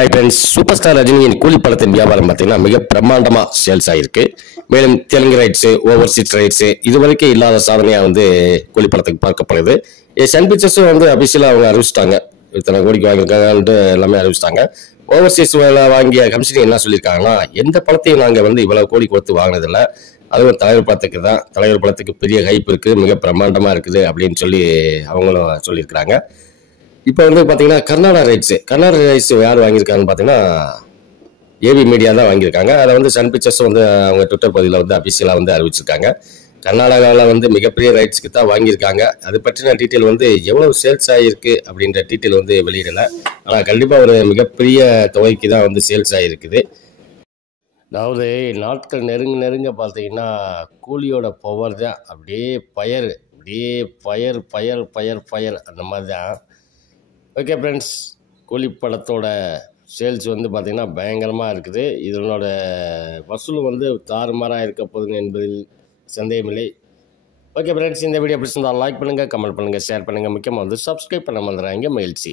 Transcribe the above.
Hi friends, super star ரஜினியின் கூலி படத்தின் வியாபாரம் பார்த்தீங்கன்னா மிக பிரம்மாண்டமாக சேல்ஸ் ஆகிருக்கு. மேலும் தெலுங்கு ரைட்ஸு, ஓவர்சீஸ் ரைட்ஸு இதுவரைக்கும் இல்லாத சாதனையாக வந்து கூலி படத்துக்கு பார்க்கப்படுது. சன் பிக்சர்ஸும் வந்து அபிஷியலாக அவங்க அறிவிச்சிட்டாங்க, இத்தனை கோடிக்கு வாங்கியிருக்காங்கன்ட்டு எல்லாமே அறிவிச்சிட்டாங்க. ஓவர்சீஸ் வாங்கிய கம்பெனி என்ன சொல்லியிருக்காங்கன்னா, எந்த படத்தையும் நாங்கள் வந்து இவ்வளோ கோடி கொடுத்து வாங்கினதில்லை, அதுவும் தலைவர் படத்துக்கு தான். தலைவர் படத்துக்கு பெரிய ஹைப் இருக்குது, மிக பிரம்மாண்டமாக இருக்குது அப்படின்னு சொல்லி அவங்களும் சொல்லியிருக்கிறாங்க. இப்போ வந்து பார்த்தீங்கன்னா கர்நாடகா ரைட்ஸ் யார் வாங்கியிருக்காங்கன்னு பார்த்தீங்கன்னா ஏவி மீடியா தான் வாங்கியிருக்காங்க. அதை வந்து சன் பிக்சர்ஸ் வந்து அவங்க ட்விட்டர் பதிவில் வந்து அபிஷியலாக வந்து அறிவிச்சிருக்காங்க. கர்நாடகாவில் வந்து மிகப்பெரிய ரைட்ஸ்க்கு தான் வாங்கியிருக்காங்க. அது பற்றின டீட்டெயில் வந்து எவ்வளவு சேல்ஸ் ஆகிருக்கு அப்படின்ற டீட்டெயில் வந்து வெளியிடலை. ஆனால் கண்டிப்பாக ஒரு மிகப்பெரிய தொகைக்கு தான் வந்து சேல்ஸ் ஆகிருக்குது. அதாவது நாட்கள் நெருங்க பார்த்தீங்கன்னா கூலியோட பவர் தான் அப்படியே பயர் அந்த மாதிரி தான். ஓகே ஃப்ரெண்ட்ஸ், கூலி படத்தோட சேல்ஸ் வந்து பார்த்திங்கன்னா பயங்கரமாக இருக்குது. இதனோட வசூல் வந்து தாறுமாறாக இருக்க போகுதுங்க என்பதில் சந்தேகமில்லை. ஓகே ஃப்ரெண்ட்ஸ், இந்த வீடியோ பிடிச்சிருந்தால் லைக் பண்ணுங்கள், கமெண்ட் பண்ணுங்கள், ஷேர் பண்ணுங்கள். முக்கியமாக வந்து சப்ஸ்கிரைப் பண்ண மறந்துடாதீங்க. மகிழ்ச்சி.